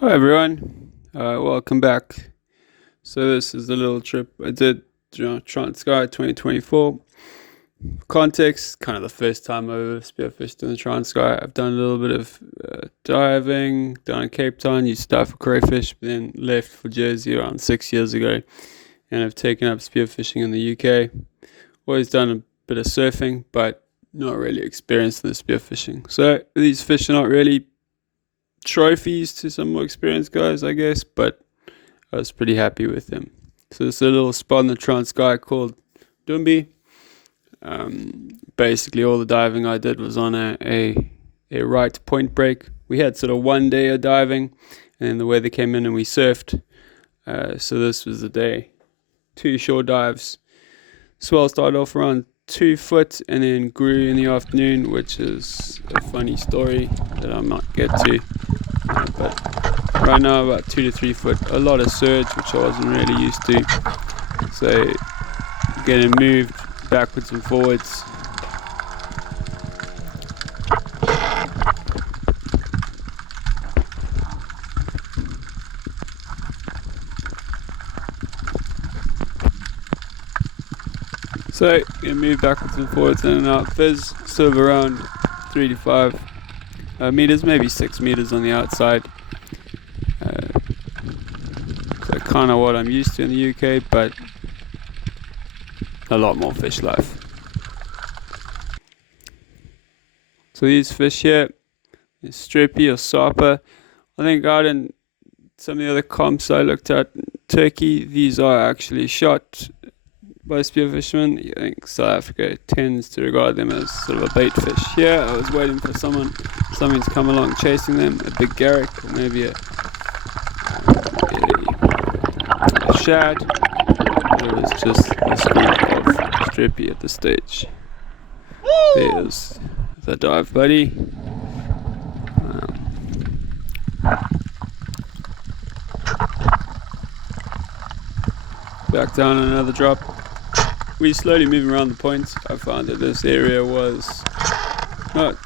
Hi everyone, welcome back. So this is the little trip I did during Transkei 2024. Context, kind of the first time I ever spearfished in the Transkei. I've done a little bit of diving down in Cape Town, used to dive for crayfish, but then left for Jersey around 6 years ago. And I've taken up spearfishing in the UK. Always done a bit of surfing, but not really experienced in the spearfishing. So these fish are not really trophies to some more experienced guys, I guess, but I was pretty happy with them. So there's a little spot in the Transkei called Mdumbe. Basically, all the diving I did was on a right point break. We had sort of 1 day of diving, and then the weather came in and we surfed. So this was the day. 2 shore dives. Swell started off around 2 foot and then grew in the afternoon, which is a funny story that I might get to. But right now about 2 to 3 foot, a lot of surge, which I wasn't really used to. So getting moved backwards and forwards. So you move backwards and forwards in and out. There's sort of around 3 to 5 meters, maybe 6 meters on the outside. So kind of what I'm used to in the UK, but a lot more fish life. So these fish here, is strippy or sarper. I think out in some of the other comps I looked at, Turkey, these are actually shot by spearfishermen. I think South Africa tends to regard them as sort of a bait fish. Here I was waiting for something to come along chasing them, a big garrick or maybe a shad. It was just a scoop of strippy at the stage. There's the dive buddy. Back down another drop. We slowly moving around the point. I found that this area was not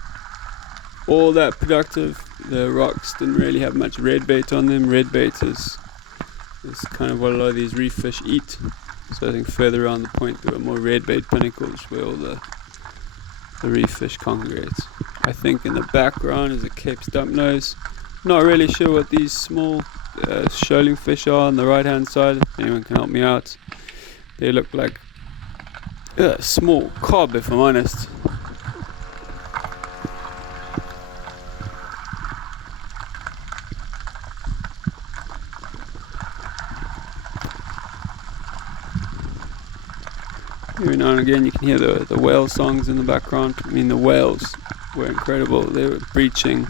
all that productive. The rocks didn't really have much red bait on them. Red bait is kind of what a lot of these reef fish eat. So I think further around the point there were more red bait pinnacles where all the reef fish congregates. I think in the background is a Cape stump nose. Not really sure what these small shoaling fish are on the right hand side. If anyone can help me out. They look like a small cob, if I'm honest. Every now and again you can hear the whale songs in the background. I mean, the whales were incredible. They were breaching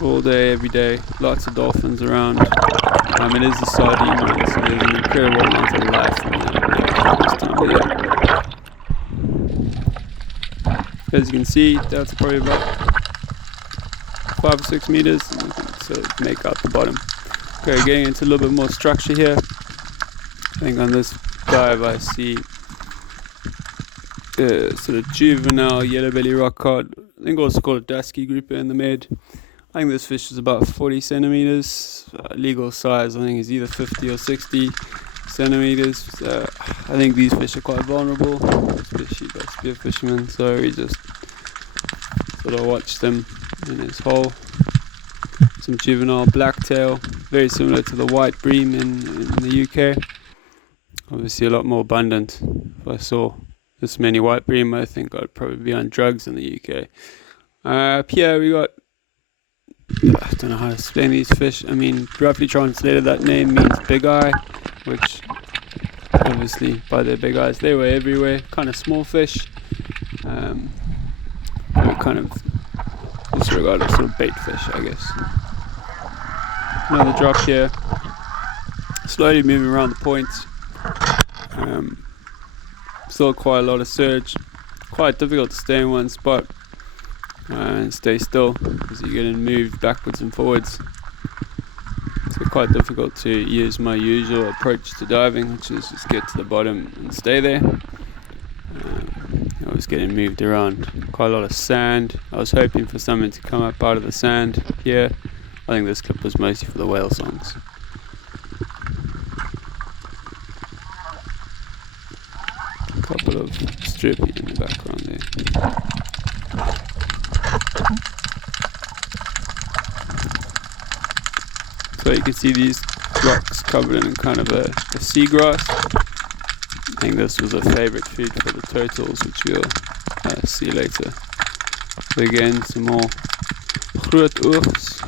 all day, every day. Lots of dolphins around. It is the sardine one, so there's an incredible amount of life in this time of year. As you can see, that's probably about 5 or 6 meters, and you can sort of make out the bottom. Okay, getting into a little bit more structure here. I think on this dive I see sort of juvenile yellow belly rock cod. I think also called a dusky grouper in the mid. I think this fish is about 40 centimeters. Legal size I think is either 50 or 60 centimeters. I think these fish are quite vulnerable, especially by spear fishermen, so we just sort of watched them in his hole. Some juvenile blacktail, very similar to the white bream in the UK. Obviously a lot more abundant. If I saw this many white bream, I think I'd probably be on drugs in the UK. Up here we got, I don't know how to explain these fish. I mean, roughly translated that name means big eye, which obviously by their big eyes they were everywhere. Kind of small fish. They were kind of disregarded sort of bait fish, I guess. Another drop here. Slowly moving around the point. Still quite a lot of surge. Quite difficult to stay in one spot and stay still because you're getting moved backwards and forwards. So quite difficult to use my usual approach to diving, which is just get to the bottom and stay there. I was getting moved around. Quite a lot of sand. I was hoping for something to come up out of the sand here. I think this clip was mostly for the whale songs. A couple of strippy in the background there. So you can see these rocks covered in kind of a seagrass. I think this was a favorite food for the turtles, which we'll see later. So again, some more groot oogs.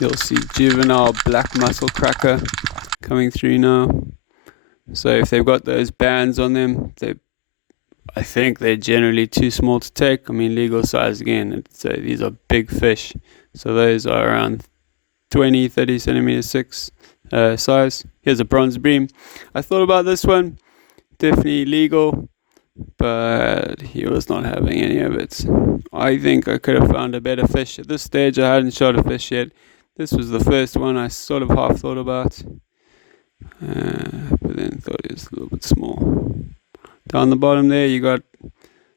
You'll see juvenile black mussel cracker coming through now. So if they've got those bands on them, I think they're generally too small to take. I mean, legal size again, these are big fish. So those are around 20-30 centimeters size. Here's a bronze bream. I thought about this one, definitely legal, but he was not having any of it. I think I could have found a better fish. At this stage I hadn't shot a fish yet. This was the first one I sort of half thought about, but then thought it was a little bit small. Down the bottom there you got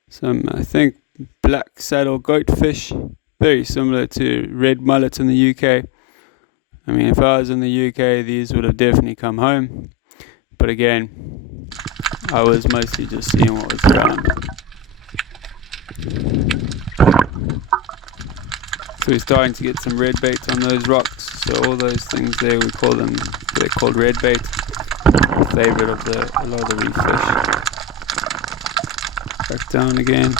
some, I think, black saddle goatfish, very similar to red mullet in the UK. I mean, if I was in the UK, these would have definitely come home. But again, I was mostly just seeing what was around. So we're starting to get some red bait on those rocks. So all those things there, they're called red bait. Favorite of a lot of the reef fish. Back down again.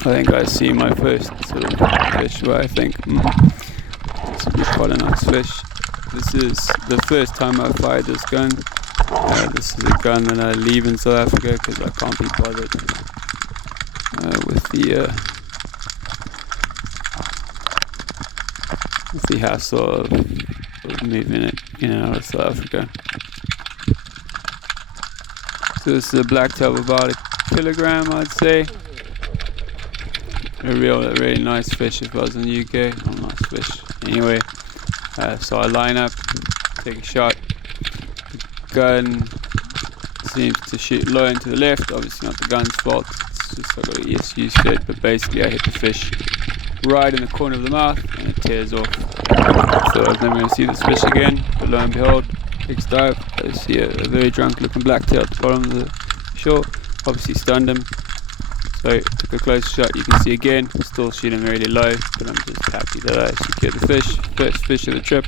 I think I see my first sort of fish where I think, this would be quite a nice fish. This is the first time I fired this gun. This is a gun that I leave in South Africa because I can't be bothered with the hassle of moving it in and out of South Africa. So this is a blacktail of about 1 kilogram, I'd say. A really nice fish if I was in the UK. Oh, nice fish. Anyway, so I line up, take a shot. The gun seems to shoot low and to the left. Obviously not the gun's fault. It's just I got an ESU set, but basically I hit the fish right in the corner of the mouth and it tears off. So I was never going to see this fish again. But lo and behold, next dive, I see a very drunk looking blacktail at the bottom of the shore. Obviously stunned him. So took a close shot, you can see again, still shooting really low, but I'm just happy that I secured the fish. First fish of the trip.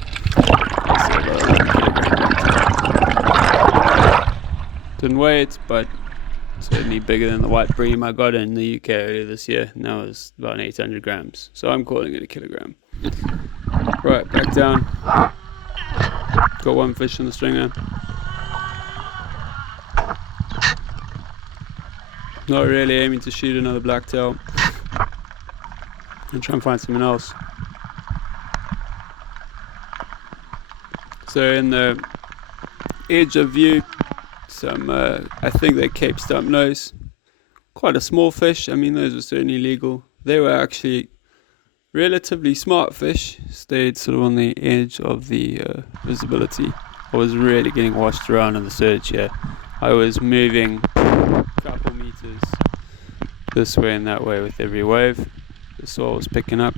Didn't weigh it, but certainly bigger than the white bream I got in the UK earlier this year, and that was about 800 grams. So I'm calling it 1 kilogram. Right, back down. Got one fish on the stringer. Not really aiming to shoot another blacktail. And try and find something else. So in the edge of view, some I think they're Cape Stump Nose. Quite a small fish. I mean, those were certainly legal. They were actually relatively smart fish. Stayed sort of on the edge of the visibility. I was really getting washed around in the surge here. I was moving a couple meters this way and that way with every wave. The soil was picking up.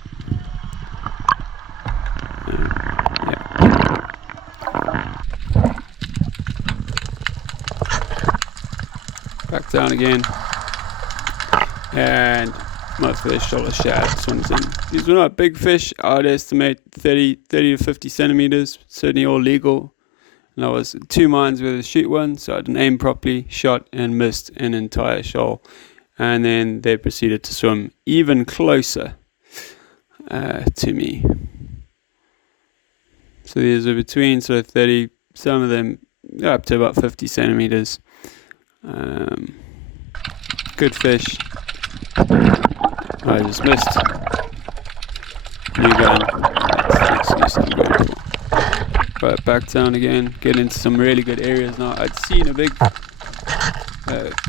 Back down again. And my first shot of shad swims in. These were not big fish. I'd estimate 30 to 50 centimeters. Certainly all legal. And I was 2 mines where to shoot one, so I didn't aim properly, shot and missed an entire shoal. And then they proceeded to swim even closer to me. So these are between sort of 30, some of them up to about 50 centimeters. Good fish. I just missed. New gun. That's the excuse I'm going for. Right, back down again, get into some really good areas now. I'd seen a big,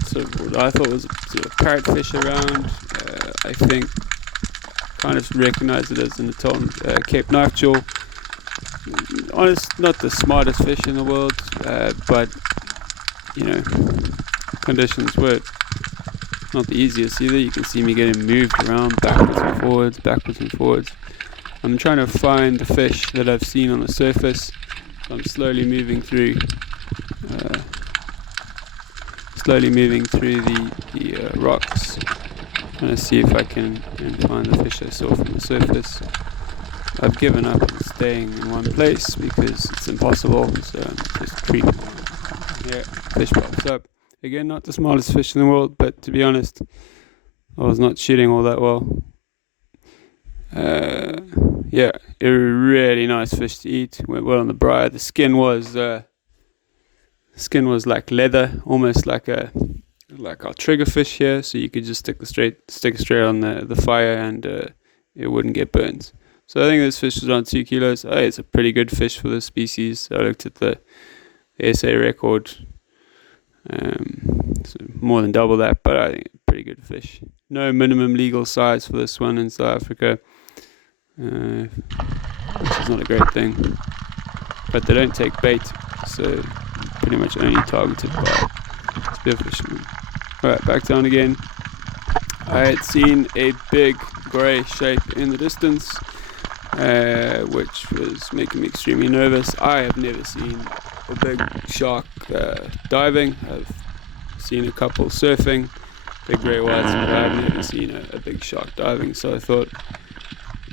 sort of what I thought was sort of parrotfish around. I think, kind of recognized it as in the tone, Cape Knifejaw. Honest, not the smartest fish in the world, but, you know, conditions were not the easiest either. You can see me getting moved around backwards and forwards, backwards and forwards. I'm trying to find the fish that I've seen on the surface. So I'm slowly moving through the rocks, trying to see if I can find the fish I saw from the surface. I've given up on staying in one place because it's impossible, so I'm just creeping around. Yeah, fish pops up. Again, not the smallest fish in the world, but to be honest, I was not shooting all that well. Yeah, a really nice fish to eat. Went well on the briar. The skin was like leather, almost like our triggerfish here. So you could just stick it straight on the fire, and it wouldn't get burnt. So I think this fish was around 2 kilos. Oh, it's a pretty good fish for this species. I looked at the SA record. So more than double that, but I think pretty good fish. No minimum legal size for this one in South Africa, which is not a great thing. But they don't take bait, so pretty much only targeted by spearfishing. Alright, back down again. I had seen a big grey shape in the distance, which was making me extremely nervous. I have never seen a big shark diving. I've seen a couple surfing, big grey whites, but I've never seen a big shark diving. So I thought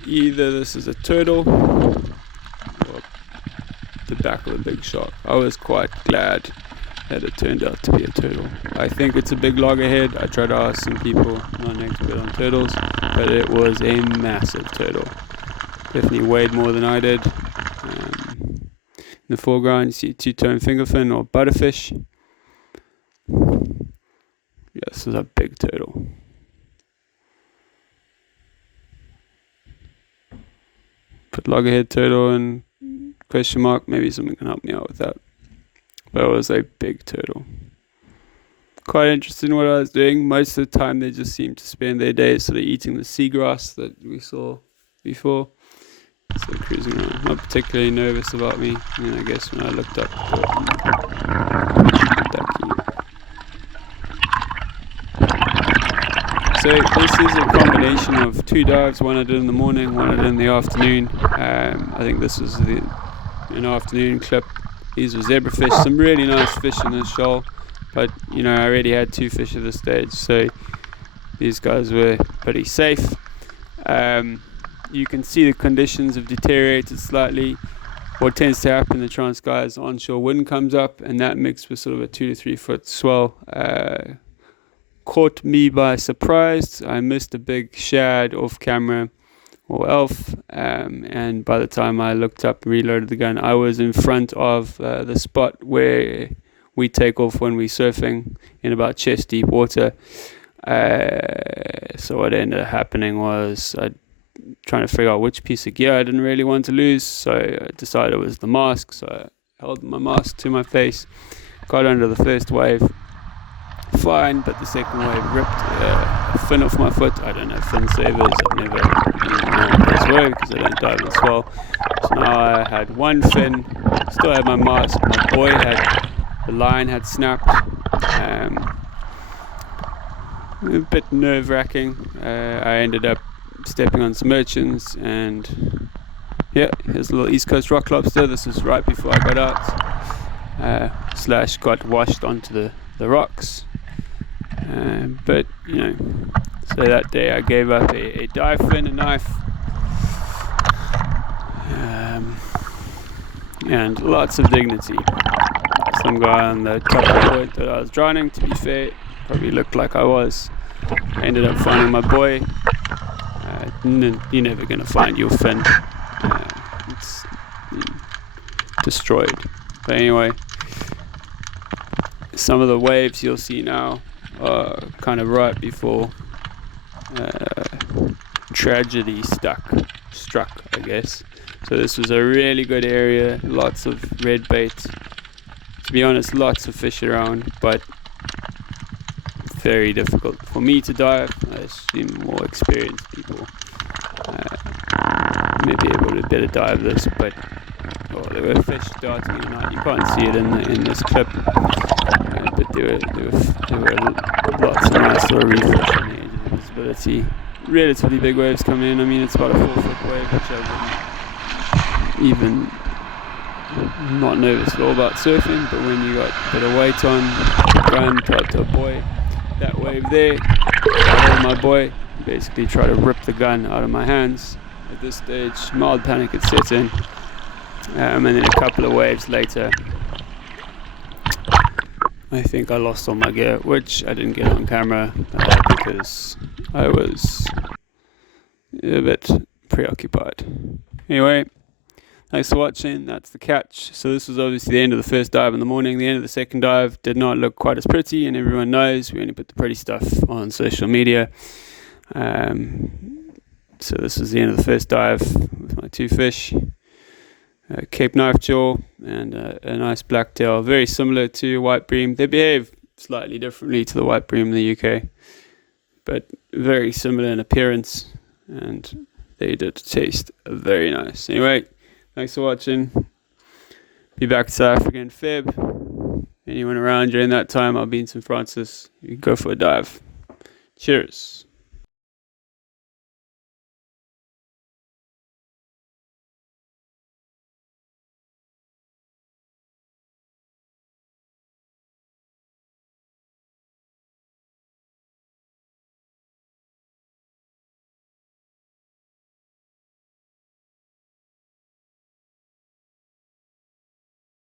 either this is a turtle or the back of a big shark. I was quite glad that it turned out to be a turtle. I think it's a big loggerhead. I tried to ask some people, not an expert on turtles, but it was a massive turtle. Definitely weighed more than I did. In the foreground you see a two-tone fingerfin or butterfish. Yeah, this is a big turtle. Put loggerhead turtle and question mark, maybe someone can help me out with that. But it was a big turtle. Quite interested in what I was doing. Most of the time they just seem to spend their days sort of eating the seagrass that we saw before. So cruising around, not particularly nervous about me. I guess when I looked up, so this is a combination of 2 dives. One I did in the morning, one I did in the afternoon. I think this was an afternoon clip. These were zebrafish, some really nice fish in this shoal, but I already had 2 fish at this stage, so these guys were pretty safe. You can see the conditions have deteriorated slightly. What tends to happen in the Transkei is onshore wind comes up, and that mixed with sort of a 2 to 3 foot swell caught me by surprise. I missed a big shad off camera, or elf, and by the time I looked up and reloaded the gun, I was in front of the spot where we take off when we're surfing in about chest deep water. So what ended up happening was trying to figure out which piece of gear I didn't really want to lose, so I decided it was the mask. So I held my mask to my face, got under the first wave, fine, but the second wave ripped a fin off my foot. I don't have fin savers. I've never known this way because I don't dive in swell. So now I had one fin, still had my mask. My boy the line had snapped. A bit nerve-wracking. I ended up stepping on some urchins, and yeah, here's a little East Coast rock lobster. This was right before I got out, / got washed onto the rocks. But so that day I gave up a dive fin, a knife, and lots of dignity. Some guy on the top of the boat that I was drowning, to be fair, probably looked like I was. I ended up finding my boy. You're never going to find your fin. It's destroyed. But anyway, some of the waves you'll see now are kind of right before tragedy struck, I guess. So this was a really good area, lots of red bait. To be honest, lots of fish around, but very difficult for me to dive. I assume more experienced people may be able to better dive this, but there were fish darting in and out. You can't see it in this clip, but there were lots of nice still a reef fish on the edge of the visibility. Relatively big waves come in. I mean, it's about a 4-foot wave, which I wouldn't even not nervous at all about surfing, but when you got a bit of weight on, gun tied to a buoy, that wave there, I hold my buoy, basically try to rip the gun out of my hands. At this stage, mild panic had set in, and then a couple of waves later, I think I lost all my gear, which I didn't get on camera because I was a bit preoccupied. Anyway, thanks for watching. That's the catch. So this was obviously the end of the first dive in the morning. The end of the second dive did not look quite as pretty, and everyone knows we only put the pretty stuff on social media. So this was the end of the first dive with my 2 fish. Cape knife jaw and a nice blacktail, very similar to white bream. They behave slightly differently to the white bream in the UK, but very similar in appearance, and they did taste very nice. Anyway, thanks for watching. Be back to South Africa in Feb. Anyone around during that time, I'll be in St. Francis. You can go for a dive. Cheers.